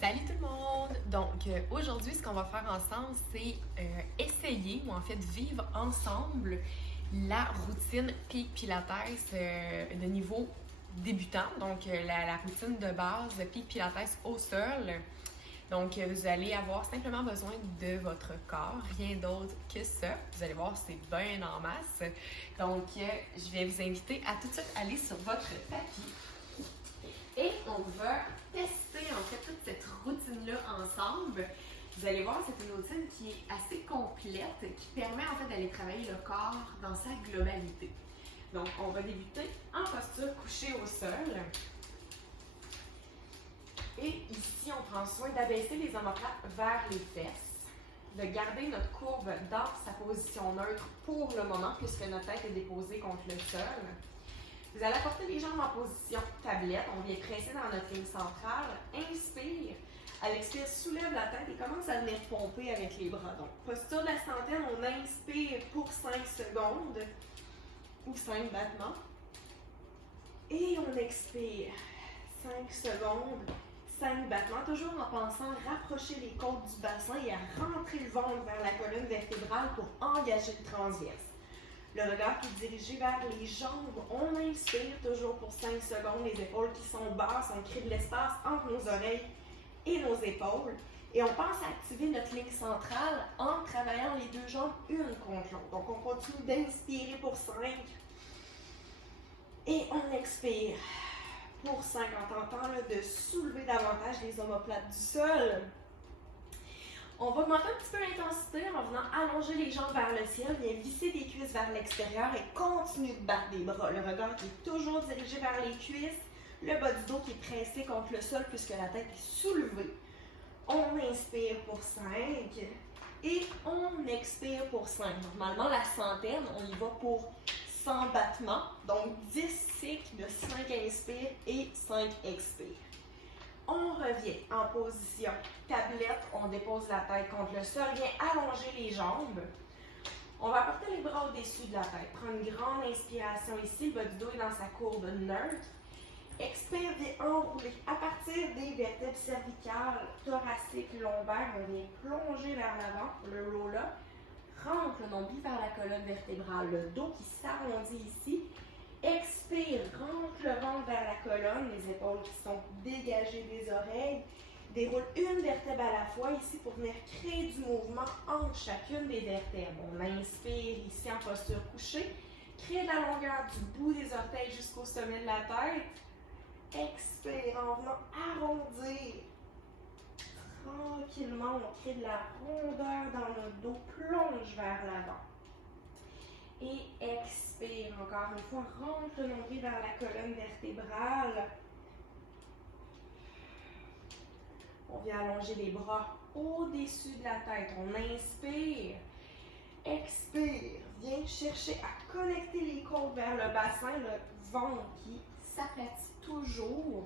Salut tout le monde! Donc aujourd'hui, ce qu'on va faire ensemble, c'est essayer ou en fait vivre ensemble la routine Peak Pilates de niveau débutant. Donc la routine de base Peak Pilates au sol. Donc vous allez avoir simplement besoin de votre corps, rien d'autre que ça. Vous allez voir, c'est bien en masse. Donc je vais vous inviter à tout de suite aller sur votre tapis. Et on va tester en fait toute cette routine-là ensemble. Vous allez voir, c'est une routine qui est assez complète, qui permet en fait d'aller travailler le corps dans sa globalité. Donc, on va débuter en posture couchée au sol. Et ici, on prend soin d'abaisser les omoplates vers les fesses, de garder notre courbe dans sa position neutre pour le moment, puisque notre tête est déposée contre le sol. Vous allez apporter les jambes en position tablette. On vient presser dans notre ligne centrale. Inspire. À l'expire, soulève la tête et commence à venir pomper avec les bras. Donc, posture de la centaine, on inspire pour 5 secondes ou 5 battements. Et on expire 5 secondes, 5 battements, toujours en pensant rapprocher les côtes du bassin et à rentrer le ventre vers la colonne vertébrale pour engager le transverse. Le regard qui est dirigé vers les jambes. On inspire toujours pour 5 secondes, les épaules qui sont basses. On crée de l'espace entre nos oreilles et nos épaules. Et on pense à activer notre ligne centrale en travaillant les deux jambes une contre l'autre. Donc, on continue d'inspirer pour 5. Et on expire pour 5 en tentant de soulever davantage les omoplates du sol. On va augmenter un petit peu l'intensité en venant allonger les jambes vers le ciel, bien visser les cuisses vers l'extérieur et continue de battre des bras. Le regard qui est toujours dirigé vers les cuisses, le bas du dos qui est pressé contre le sol puisque la tête est soulevée. On inspire pour 5 et on expire pour 5. Normalement, la centaine, on y va pour 100 battements, donc 10 cycles de 5 inspires et 5 expires. On revient en position tablette, on dépose la tête contre le sol, vient allonger les jambes. On va porter les bras au-dessus de la tête. Prends une grande inspiration ici, le bas du dos est dans sa courbe neutre. Expire, vient enrouler. À partir des vertèbres cervicales, thoraciques, lombaires, on vient plonger vers l'avant, le roll-up. Rentre le nombril vers la colonne vertébrale, le dos qui s'arrondit ici. Expire, rentre le ventre vers la colonne, les épaules qui sont dégagées des oreilles. Déroule une vertèbre à la fois ici pour venir créer du mouvement entre chacune des vertèbres. On inspire ici en posture couchée. Crée de la longueur du bout des orteils jusqu'au sommet de la tête. Expire en venant arrondir. Tranquillement, on crée de la rondeur dans notre dos, plonge vers l'avant. Et expire encore une fois, rentre le nombril vers la colonne vertébrale. On vient allonger les bras au-dessus de la tête. On inspire, expire, viens chercher à connecter les côtes vers le bassin, le ventre qui s'aplatit toujours.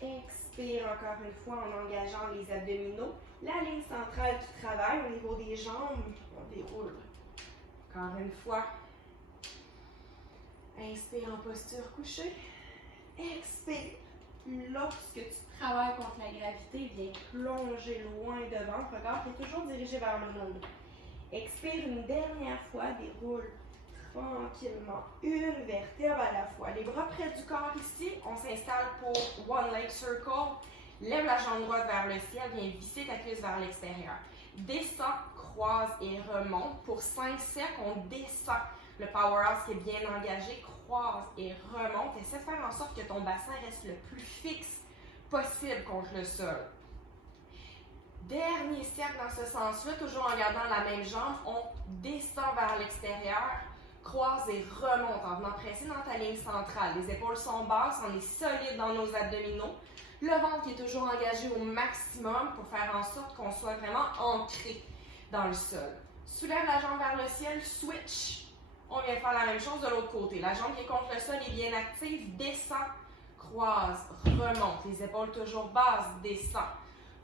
Expire encore une fois en engageant les abdominaux. La ligne centrale qui travaille au niveau des jambes, on déroule. Encore une fois, inspire en posture couchée, expire. Lorsque tu travailles contre la gravité, viens plonger loin devant, le regard qui est toujours dirigé vers le monde. Expire une dernière fois, déroule tranquillement, une vertèbre à la fois. Les bras près du corps ici, on s'installe pour One Leg Circle. Lève la jambe droite vers le ciel, viens visser ta cuisse vers l'extérieur. Descends, croise et remonte. Pour 5 cercles, on descend. Le powerhouse qui est bien engagé, croise et remonte. Essaie de faire en sorte que ton bassin reste le plus fixe possible contre le sol. Dernier cercle dans ce sens-là, toujours en gardant la même jambe, on descend vers l'extérieur, croise et remonte en venant presser dans ta ligne centrale. Les épaules sont basses, on est solide dans nos abdominaux. Le ventre qui est toujours engagé au maximum pour faire en sorte qu'on soit vraiment ancré dans le sol. Soulève la jambe vers le ciel, switch. On vient faire la même chose de l'autre côté. La jambe qui est contre le sol est bien active, descend, croise, remonte. Les épaules toujours basses, descend,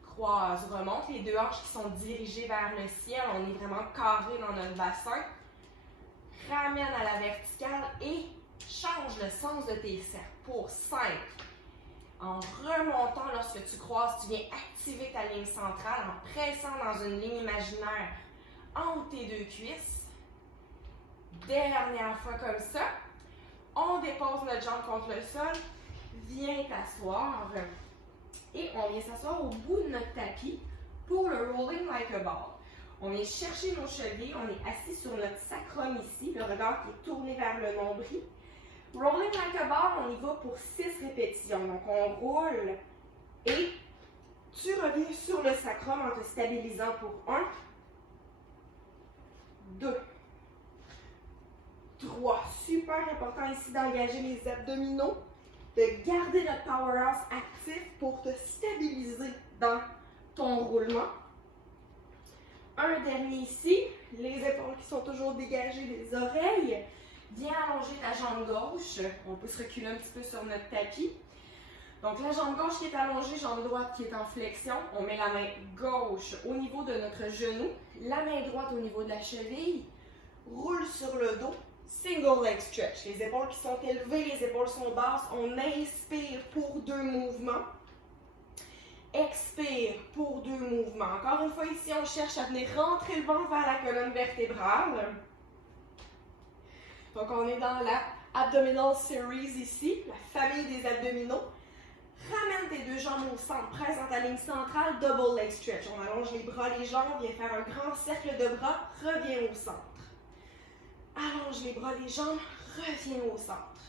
croise, remonte. Les deux hanches qui sont dirigées vers le ciel, on est vraiment carré dans notre bassin. Ramène à la verticale et change le sens de tes cercles. Pour 5, En remontant lorsque tu croises, tu viens activer ta ligne centrale en pressant dans une ligne imaginaire entre tes deux cuisses. Dernière fois comme ça. On dépose notre jambe contre le sol. Viens t'asseoir. Et on vient s'asseoir au bout de notre tapis pour le rolling like a ball. On vient chercher nos chevilles. On est assis sur notre sacrum ici. Le regard qui est tourné vers le nombril. Rolling like a ball, on y va pour 6 répétitions. Donc, on roule et tu reviens sur le sacrum en te stabilisant pour 1, 2, 3. Super important ici d'engager les abdominaux, de garder notre powerhouse actif pour te stabiliser dans ton roulement. Un dernier ici, les épaules qui sont toujours dégagées des oreilles. Viens allonger ta jambe gauche. On peut se reculer un petit peu sur notre tapis. Donc la jambe gauche qui est allongée, jambe droite qui est en flexion. On met la main gauche au niveau de notre genou, la main droite au niveau de la cheville. Roule sur le dos. Single leg stretch. Les épaules qui sont élevées, les épaules sont basses. On inspire pour 2 mouvements. Expire pour 2 mouvements. Encore une fois ici, on cherche à venir rentrer le ventre vers la colonne vertébrale. Donc, on est dans la Abdominal Series ici, la famille des abdominaux. Ramène tes 2 jambes au centre, presse dans ta ligne centrale, double leg stretch. On allonge les bras, les jambes, viens faire un grand cercle de bras, reviens au centre. Allonge les bras, les jambes, reviens au centre.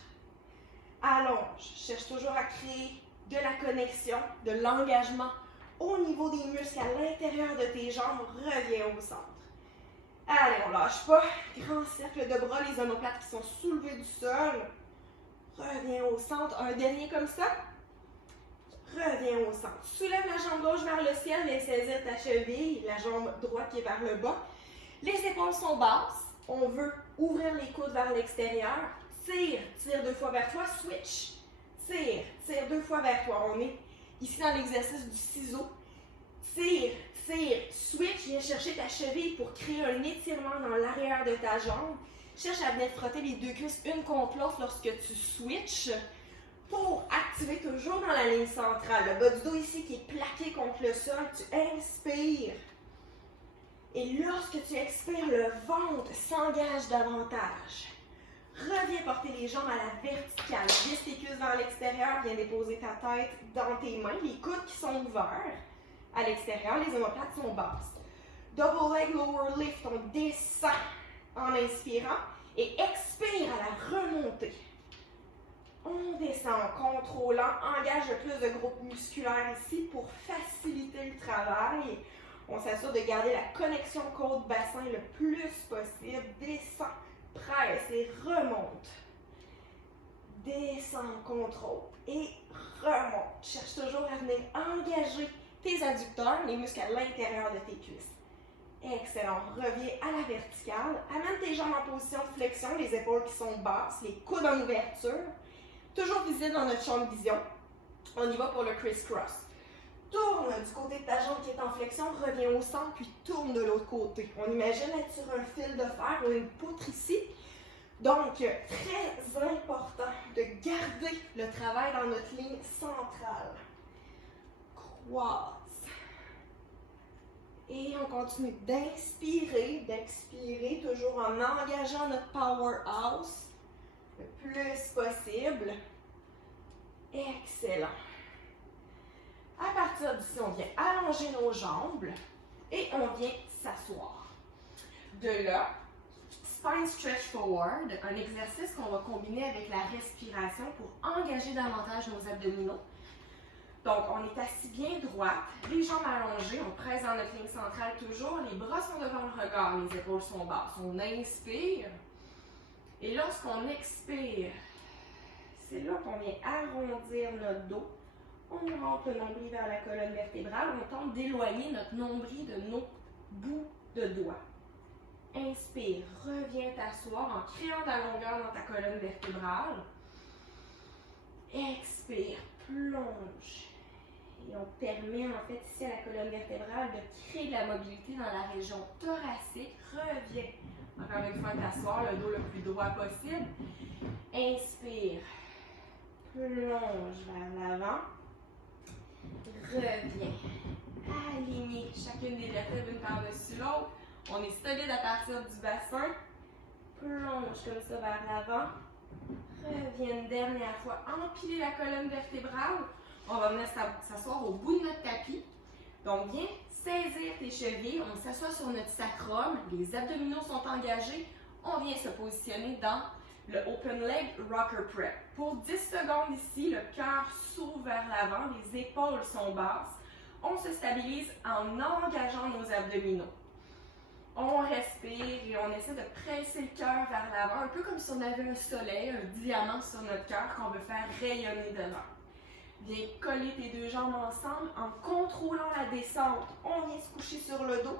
Allonge, cherche toujours à créer de la connexion, de l'engagement au niveau des muscles à l'intérieur de tes jambes, reviens au centre. Allez, on lâche pas. Grand cercle de bras, les omoplates qui sont soulevés du sol. Reviens au centre. Un dernier comme ça. Reviens au centre. Soulève la jambe gauche vers le ciel. Viens saisir ta cheville. La jambe droite qui est vers le bas. Les épaules sont basses. On veut ouvrir les coudes vers l'extérieur. Tire. Tire 2 fois vers toi. Switch. Tire. Tire 2 fois vers toi. On est ici dans l'exercice du ciseau. Tire. Tire, switch, viens chercher ta cheville pour créer un étirement dans l'arrière de ta jambe. Cherche à venir frotter les 2 cuisses une contre l'autre lorsque tu switches pour activer toujours dans la ligne centrale. Le bas du dos ici qui est plaqué contre le sol, tu inspires. Et lorsque tu expires, le ventre s'engage davantage. Reviens porter les jambes à la verticale. Visse tes cuisses vers l'extérieur, viens déposer ta tête dans tes mains, les coudes qui sont ouverts. À l'extérieur, les omoplates sont basses. Double leg lower lift, on descend en inspirant et expire à la remontée. On descend en contrôlant, engage le plus de groupes musculaires ici pour faciliter le travail. On s'assure de garder la connexion côte-bassin le plus possible. Descend, presse et remonte. Descend en contrôle et remonte. Cherche toujours à venir engager tes adducteurs, les muscles à l'intérieur de tes cuisses. Excellent. Reviens à la verticale. Amène tes jambes en position de flexion, les épaules qui sont basses, les coudes en ouverture. Toujours visible dans notre champ de vision. On y va pour le criss-cross. Tourne du côté de ta jambe qui est en flexion, reviens au centre, puis tourne de l'autre côté. On imagine être sur un fil de fer ou une poutre ici. Donc, très important de garder le travail dans notre ligne centrale. Croise. Et on continue d'inspirer, d'expirer, toujours en engageant notre powerhouse le plus possible. Excellent. À partir d'ici, on vient allonger nos jambes et on vient s'asseoir. De là, spine stretch forward, un exercice qu'on va combiner avec la respiration pour engager davantage nos abdominaux. Donc, on est assis bien droit, les jambes allongées, on presse dans notre ligne centrale toujours, les bras sont devant le regard, les épaules sont basses. On inspire et lorsqu'on expire, c'est là qu'on vient arrondir notre dos. On rentre le nombril vers la colonne vertébrale, on tente d'éloigner notre nombril de nos bouts de doigts. Inspire, reviens t'asseoir en créant de la longueur dans ta colonne vertébrale. Expire, plonge. Et on permet en fait ici à la colonne vertébrale de créer de la mobilité dans la région thoracique. Reviens. Encore une fois, t'asseoir, le dos le plus droit possible. Inspire. Plonge vers l'avant. revient. Aligner chacune des vertèbres une par-dessus l'autre. On est solide à partir du bassin. Plonge comme ça vers l'avant. Reviens une dernière fois. Empiler la colonne vertébrale. On va venir s'asseoir au bout de notre tapis. Donc, viens saisir tes chevilles. On s'assoit sur notre sacrum. Les abdominaux sont engagés. On vient se positionner dans le Open Leg Rocker Prep. Pour 10 secondes ici, le cœur s'ouvre vers l'avant. Les épaules sont basses. On se stabilise en engageant nos abdominaux. On respire et on essaie de presser le cœur vers l'avant, un peu comme si on avait un soleil, un diamant sur notre cœur qu'on veut faire rayonner devant. Viens coller tes deux jambes ensemble en contrôlant la descente. On vient se coucher sur le dos.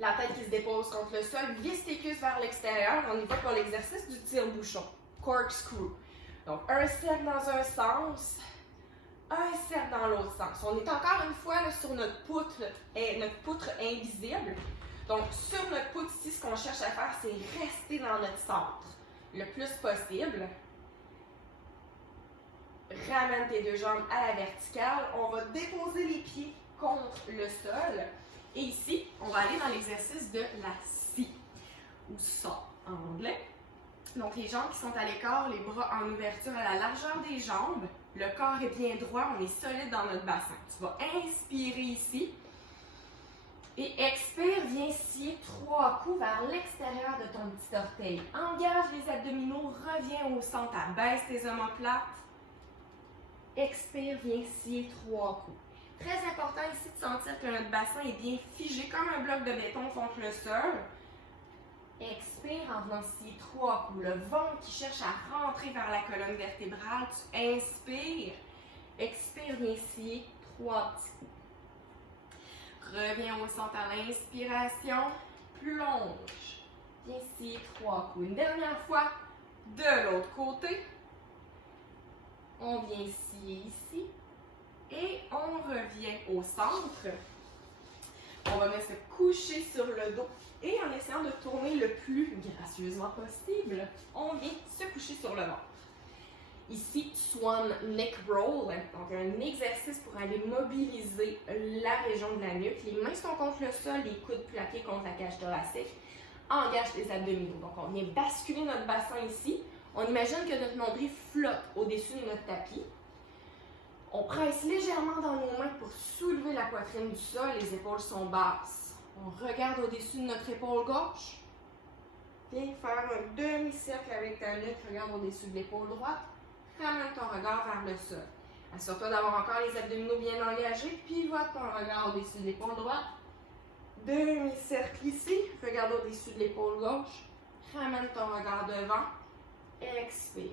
La tête qui se dépose contre le sol, visse tes cuisses vers l'extérieur. On y va pour l'exercice du tire-bouchon, corkscrew. Donc, un cercle dans un sens, un cercle dans l'autre sens. On est encore une fois là, sur notre poutre invisible. Donc, sur notre poutre ici, ce qu'on cherche à faire, c'est rester dans notre centre le plus possible. Ramène tes deux jambes à la verticale. On va déposer les pieds contre le sol. Et ici, on va aller dans l'exercice de la scie, ou saw en anglais. Donc, les jambes qui sont à l'écart, les bras en ouverture à la largeur des jambes. Le corps est bien droit, on est solide dans notre bassin. Tu vas inspirer ici. Et expire, viens scier 3 coups vers l'extérieur de ton petit orteil. Engage les abdominaux, reviens au centre, abaisse tes omoplates. Expire, viens scier 3 coups. Très important ici de sentir que notre bassin est bien figé comme un bloc de béton contre le sol. Expire en venant scier 3 coups. Le ventre qui cherche à rentrer vers la colonne vertébrale, tu inspires. Expire, viens scier 3 petits coups. Reviens au centre à l'inspiration. Plonge. Viens scier 3 coups. Une dernière fois, de l'autre côté. On vient scier ici. Et on revient au centre. On va venir se coucher sur le dos. Et en essayant de tourner le plus gracieusement possible, on vient se coucher sur le ventre. Ici, Swan Neck Roll, donc un exercice pour aller mobiliser la région de la nuque. Les mains sont contre le sol, les coudes plaqués contre la cage thoracique. Engage les abdominaux. Donc, on vient basculer notre bassin ici. On imagine que notre nombril flotte au-dessus de notre tapis. On presse légèrement dans nos mains pour soulever la poitrine du sol. Les épaules sont basses. On regarde au-dessus de notre épaule gauche. Viens faire un demi-cercle avec ta nuque. Regarde au-dessus de l'épaule droite. Ramène ton regard vers le sol. Assure-toi d'avoir encore les abdominaux bien engagés. Pivote ton regard au-dessus de l'épaule droite. Demi-cercle ici. Regarde au-dessus de l'épaule gauche. Ramène ton regard devant. Expire.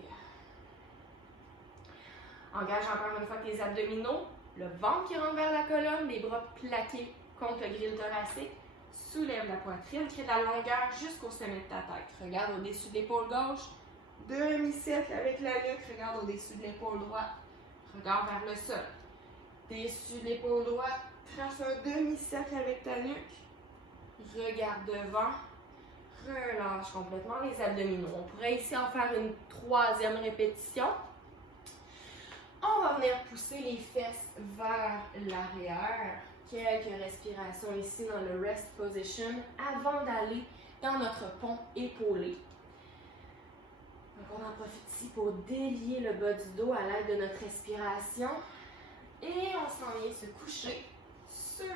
Engage encore une fois tes abdominaux. Le ventre qui rentre vers la colonne. Les bras plaqués contre le grille thoracique. Soulève la poitrine. Crée de la longueur jusqu'au sommet de ta tête. Regarde au-dessus de l'épaule gauche. Demi-cercle avec la nuque. Regarde au-dessus de l'épaule droite. Regarde vers le sol. Dessus de l'épaule droite. Trace un demi-cercle avec ta nuque. Regarde devant. Relâche complètement les abdominaux. On pourrait ici en faire une 3e répétition. On va venir pousser les fesses vers l'arrière. Quelques respirations ici dans le rest position avant d'aller dans notre pont épaulé. Donc on en profite ici pour délier le bas du dos à l'aide de notre respiration. Et on s'en vient se coucher sur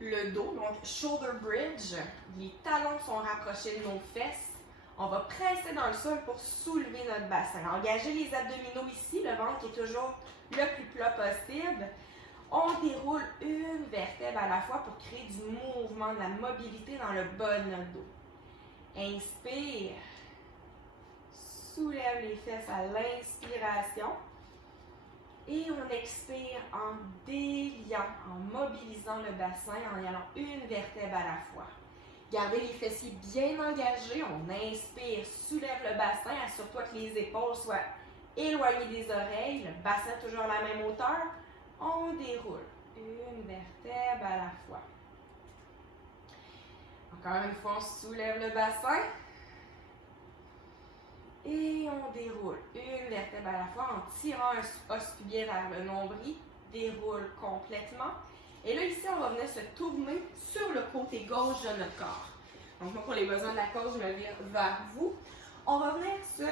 le dos, donc shoulder bridge. Les talons sont rapprochés de nos fesses. On va presser dans le sol pour soulever notre bassin. Engagez les abdominaux ici, le ventre qui est toujours le plus plat possible. On déroule une vertèbre à la fois pour créer du mouvement, de la mobilité dans le bas de notre dos. Inspire. Soulève les fesses à l'inspiration. Et on expire en déliant, en mobilisant le bassin, en y allant une vertèbre à la fois. Gardez les fessiers bien engagés. On inspire, soulève le bassin. Assure-toi que les épaules soient éloignées des oreilles. Le bassin toujours à la même hauteur. On déroule une vertèbre à la fois. Encore une fois, on soulève le bassin. Et on déroule une vertèbre à la fois en tirant un os pubier vers le nombril. déroule complètement. Et là, ici, on va venir se tourner sur le côté gauche de notre corps. Donc, moi, pour les besoins de la cause, je me vire vers vous. On va venir se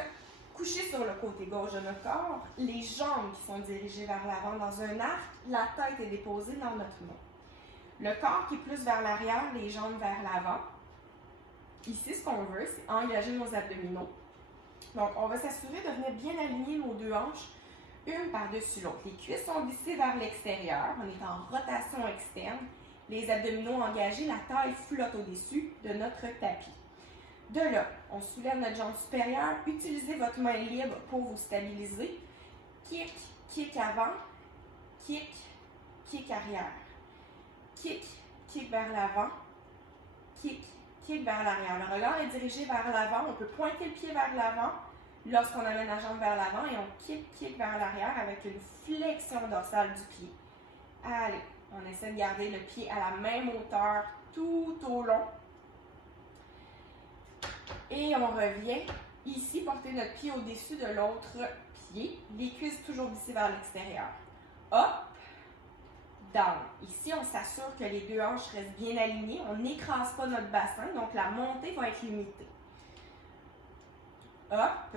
coucher sur le côté gauche de notre corps, les jambes qui sont dirigées vers l'avant dans un arc, la tête est déposée dans notre main. Le corps qui est plus vers l'arrière, les jambes vers l'avant. Ici, ce qu'on veut, c'est engager nos abdominaux. Donc, on va s'assurer de venir bien aligner nos deux hanches, une par-dessus l'autre. Les cuisses sont vissées vers l'extérieur, on est en rotation externe. Les abdominaux engagés, la taille flotte au-dessus de notre tapis. De là, on soulève notre jambe supérieure. Utilisez votre main libre pour vous stabiliser. Kick, kick avant. Kick, kick arrière. Kick, kick vers l'avant. Kick, kick vers l'arrière. Le regard est dirigé vers l'avant. On peut pointer le pied vers l'avant lorsqu'on amène la jambe vers l'avant et on kick, kick vers l'arrière avec une flexion dorsale du pied. Allez, on essaie de garder le pied à la même hauteur tout au long. Et on revient ici, porter notre pied au-dessus de l'autre pied. Les cuisses toujours vissées vers l'extérieur. Up, down. Ici, on s'assure que les deux hanches restent bien alignées. On n'écrase pas notre bassin, donc la montée va être limitée. Up,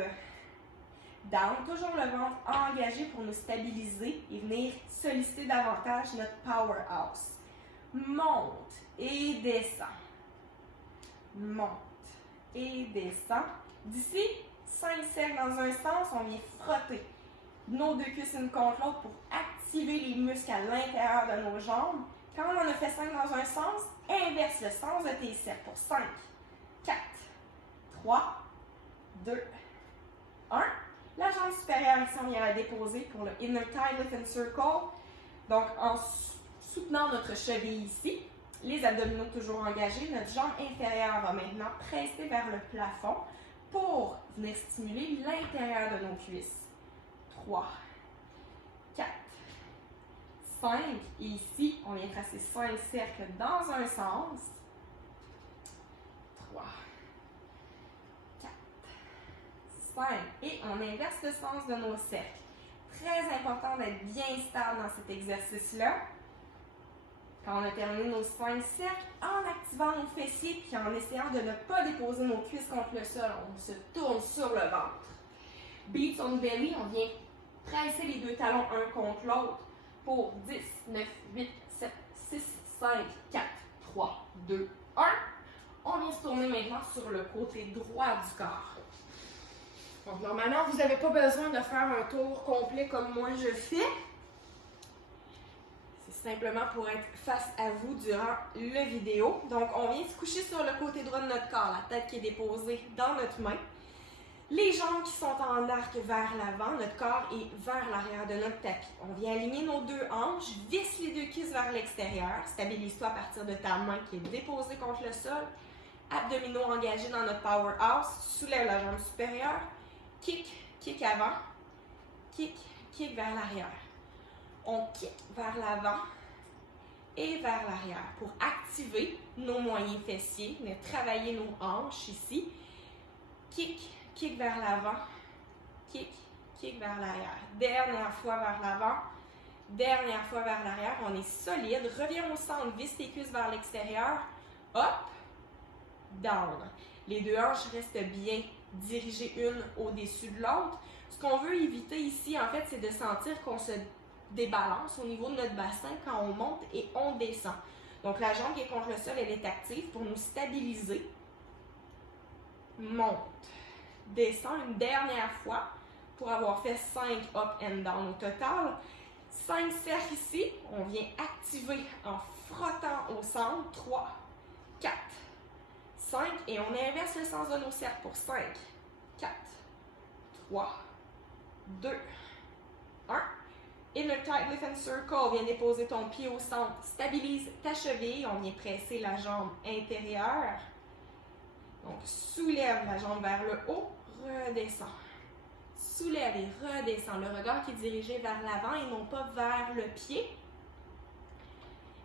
down. Toujours le ventre engagé pour nous stabiliser et venir solliciter davantage notre powerhouse. Monte et descend. Monte et descend. D'ici, 5 cercles dans un sens, on vient frotter nos deux cuisses une contre l'autre pour activer les muscles à l'intérieur de nos jambes. Quand on en a fait 5 dans un sens, inverse le sens de tes cercles pour 5, 4, 3, 2, 1. La jambe supérieure ici, on vient la déposer pour le Inner Thigh Lift and Circle. Donc, en soutenant notre cheville ici, les abdominaux toujours engagés, notre jambe inférieure va maintenant presser vers le plafond pour venir stimuler l'intérieur de nos cuisses. 3, 4, 5. Et ici, on vient tracer 5 cercles dans un sens. 3, 4, 5. Et on inverse le sens de nos cercles. Très important d'être bien stable dans cet exercice-là. Quand on a terminé nos 5 cercles, en activant nos fessiers puis en essayant de ne pas déposer nos cuisses contre le sol, on se tourne sur le ventre. Beats on belly, on vient presser les deux talons un contre l'autre pour 10, 9, 8, 7, 6, 5, 4, 3, 2, 1. On vient se tourner maintenant sur le côté droit du corps. Donc normalement, vous n'avez pas besoin de faire un tour complet comme moi je fais. C'est simplement pour être face à vous durant la vidéo. Donc, on vient se coucher sur le côté droit de notre corps, la tête qui est déposée dans notre main. Les jambes qui sont en arc vers l'avant, notre corps est vers l'arrière de notre tapis. On vient aligner nos deux hanches, visse les deux cuisses vers l'extérieur, stabilise-toi à partir de ta main qui est déposée contre le sol, abdominaux engagés dans notre powerhouse, soulève la jambe supérieure, kick, kick avant, kick, kick vers l'arrière. On kick vers l'avant et vers l'arrière pour activer nos moyens fessiers, venir travailler nos hanches ici. Kick, kick vers l'avant, kick, kick vers l'arrière. Dernière fois vers l'avant, dernière fois vers l'arrière. On est solide. Reviens au centre, visse tes cuisses vers l'extérieur. Up, down. Les deux hanches restent bien dirigées une au-dessus de l'autre. Ce qu'on veut éviter ici, en fait, c'est de sentir qu'on se débalance au niveau de notre bassin quand on monte et on descend. Donc, la jambe qui est contre le sol, elle est active pour nous stabiliser. Monte. Descend une dernière fois pour avoir fait 5 up and down au total. 5 cercles ici. On vient activer en frottant au centre. 3, 4, 5. Et on inverse le sens de nos cercles pour 5, 4, 3, 2, 1. Inner Thigh Lift and Circle, viens déposer ton pied au centre, stabilise ta cheville, on vient presser la jambe intérieure. Donc, soulève la jambe vers le haut, redescend. Soulève et redescend. Le regard qui est dirigé vers l'avant et non pas vers le pied.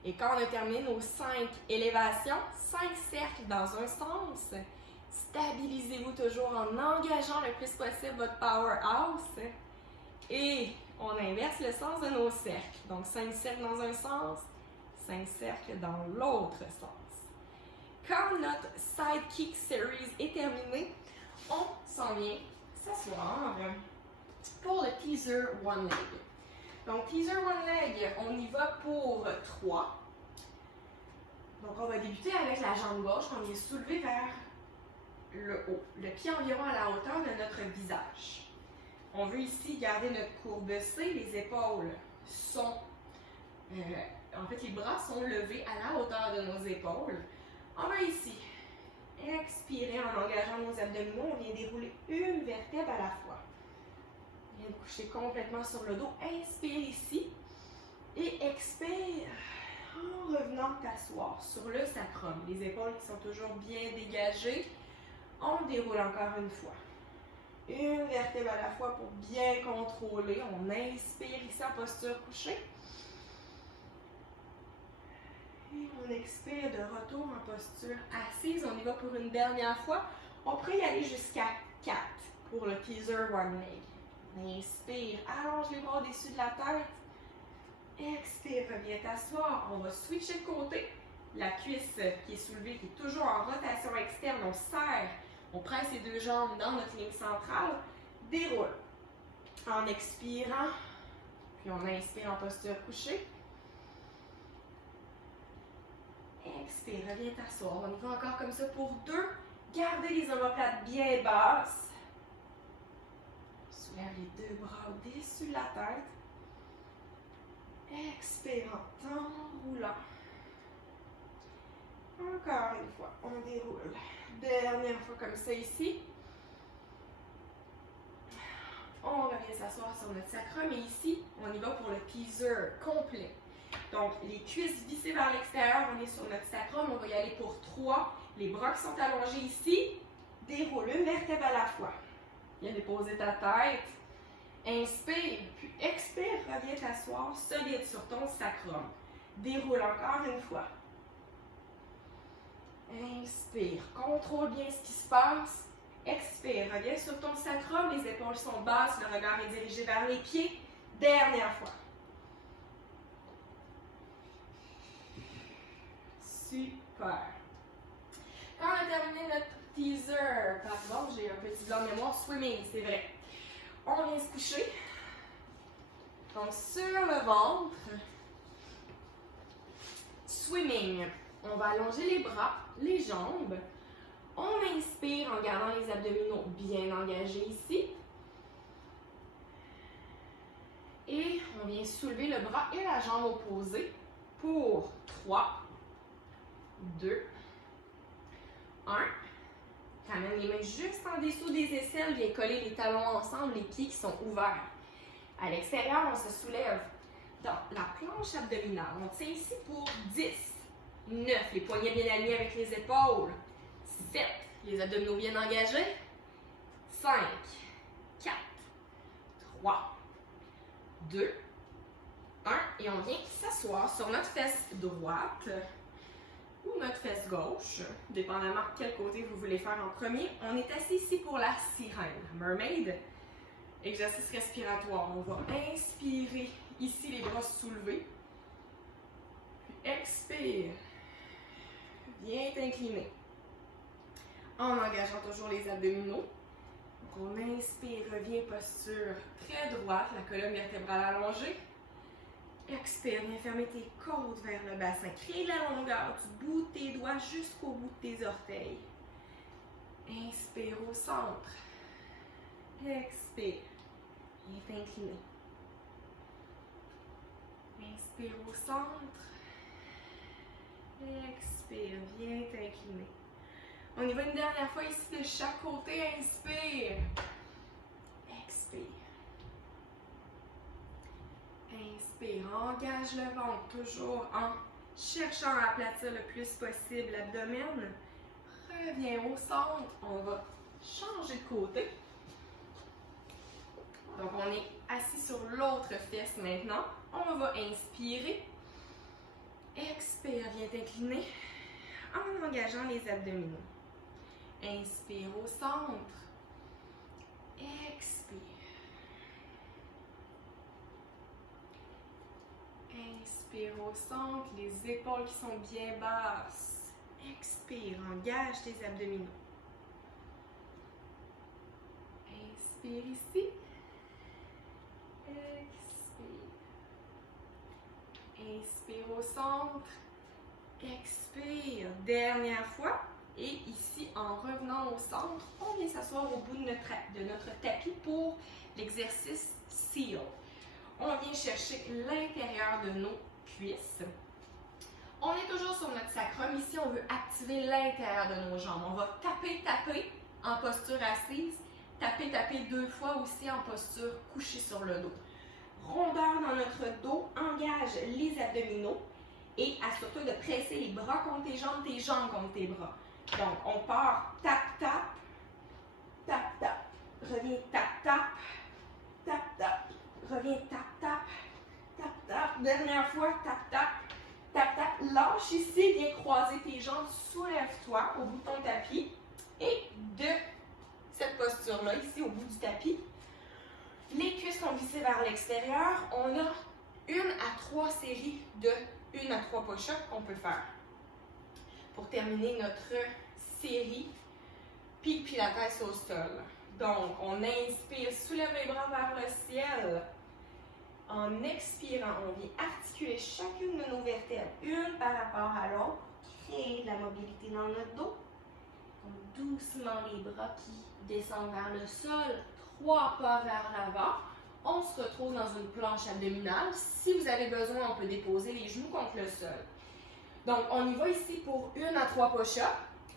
Et quand on a terminé nos 5 élévations, 5 cercles dans un sens, stabilisez-vous toujours en engageant le plus possible votre powerhouse. Et on inverse le sens de nos cercles. Donc 5 cercles dans un sens, 5 cercles dans l'autre sens. Quand notre Side Kick Series est terminée, on s'en vient s'asseoir pour le Teaser One Leg. Donc Teaser One Leg, on y va pour 3. Donc on va débuter avec la jambe gauche, on est soulevé vers le haut, le pied environ à la hauteur de notre visage. On veut ici garder notre courbe C, les épaules sont, en fait les bras sont levés à la hauteur de nos épaules. On va ici expirer en engageant nos abdominaux, on vient dérouler une vertèbre à la fois. On vient coucher complètement sur le dos, inspire ici et expire en revenant t'asseoir sur le sacrum. Les épaules qui sont toujours bien dégagées. On déroule encore une fois. Une vertèbre à la fois pour bien contrôler. On inspire ici en posture couchée. Et on expire de retour en posture assise. On y va pour une dernière fois. On peut y aller jusqu'à 4 pour le Teaser One Leg. Inspire, allonge les bras au-dessus de la tête. Expire, reviens t'asseoir. On va switcher de côté. La cuisse qui est soulevée, qui est toujours en rotation externe, on serre. On presse les deux jambes dans notre ligne centrale, déroule. En expirant, puis on inspire en posture couchée. Expire, reviens t'asseoir. On y va encore comme ça pour 2. Gardez les omoplates bien basses. Soulève les deux bras au-dessus de la tête. Expire en t'enroulant. Encore une fois, on déroule. Dernière fois comme ça ici. On revient s'asseoir sur notre sacrum et ici, on y va pour le teaser complet. Donc, les cuisses vissées vers l'extérieur, on est sur notre sacrum, on va y aller pour 3. Les bras qui sont allongés ici, déroule une vertèbre à la fois. Viens déposer ta tête. Inspire, puis expire, reviens t'asseoir solide sur ton sacrum. Déroule encore une fois. Inspire, contrôle bien ce qui se passe. Expire, reviens sur ton sacrum, les épaules sont basses, le regard est dirigé vers les pieds. Dernière fois. Super. Quand on a terminé notre teaser, pardon, j'ai un petit blanc de mémoire, swimming, c'est vrai. On vient se coucher. Donc, sur le ventre, swimming. On va allonger les bras, les jambes. On inspire en gardant les abdominaux bien engagés ici. Et on vient soulever le bras et la jambe opposée pour 3, 2, 1. Ramène les mains juste en dessous des aisselles, viens coller les talons ensemble, les pieds qui sont ouverts. À l'extérieur, on se soulève dans la planche abdominale. On tient ici pour 10, 9, les poignets bien alignés avec les épaules, 7, les abdominaux bien engagés, 5, 4, 3, 2, 1. Et on vient s'asseoir sur notre fesse droite ou notre fesse gauche, dépendamment de quel côté vous voulez faire en premier. On est assis ici pour la sirène, mermaid, exercice respiratoire. On va inspirer ici les bras soulevés, puis expire, viens t'incliner, en engageant toujours les abdominaux. Donc on inspire, reviens posture très droite, la colonne vertébrale allongée. Expire, viens fermer tes côtes vers le bassin. Crée de la longueur du bout de tes doigts jusqu'au bout de tes orteils. Inspire au centre. Expire. Viens t'incliner. Inspire au centre. Expire, viens t'incliner. On y va une dernière fois ici de chaque côté. Inspire. Expire. Inspire, engage le ventre, toujours en cherchant à aplatir le plus possible l'abdomen. Reviens au centre, on va changer de côté. Donc on est assis sur l'autre fesse maintenant. On va inspirer. Expire, viens t'incliner en engageant les abdominaux. Inspire au centre. Expire. Inspire au centre, les épaules qui sont bien basses. Expire, engage tes abdominaux. Inspire ici. Expire. Inspire au centre. Expire. Dernière fois. Et ici, en revenant au centre, on vient s'asseoir au bout de notre tapis pour l'exercice Seal. On vient chercher l'intérieur de nos cuisses. On est toujours sur notre sacrum. Ici, on veut activer l'intérieur de nos jambes. On va taper, taper en posture assise. Taper, taper 2 fois aussi en posture couchée sur le dos. Rondeur dans notre dos, engage les abdominaux et assure-toi de presser les bras contre tes jambes contre tes bras. Donc, on part tap, tap, tap, tap. Reviens tap, tap, tap, tap. Reviens tap, tap, tap, tap. Dernière fois, tap, tap, tap, tap. Lâche ici, viens croiser tes jambes, soulève-toi au bout de ton tapis. Et de cette posture-là, ici au bout du tapis, les cuisses sont vissées vers l'extérieur. On a 1 à 3 séries de 1 à 3 push-ups qu'on peut faire. Pour terminer notre série Peak Pilates au sol. Donc, on inspire, soulève les bras vers le ciel. En expirant, on vient articuler chacune de nos vertèbres, une par rapport à l'autre, créer de la mobilité dans notre dos. Donc, doucement les bras qui descendent vers le sol, 3 pas vers l'avant. On se retrouve dans une planche abdominale. Si vous avez besoin, on peut déposer les genoux contre le sol. Donc, on y va ici pour 1 à 3 push-ups.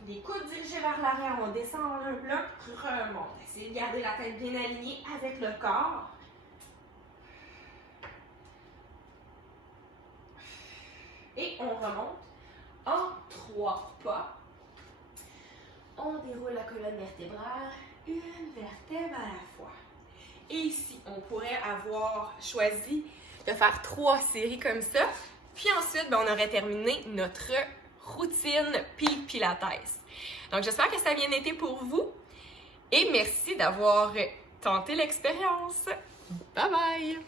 Les coudes dirigés vers l'arrière, on descend le bloc, remonte. Essayez de garder la tête bien alignée avec le corps. Et on remonte en 3 pas. On déroule la colonne vertébrale, une vertèbre à la fois. Et ici, on pourrait avoir choisi de faire 3 séries comme ça. Puis ensuite, on aurait terminé notre routine Peak Pilates. Donc, j'espère que ça a bien été pour vous. Et merci d'avoir tenté l'expérience. Bye bye!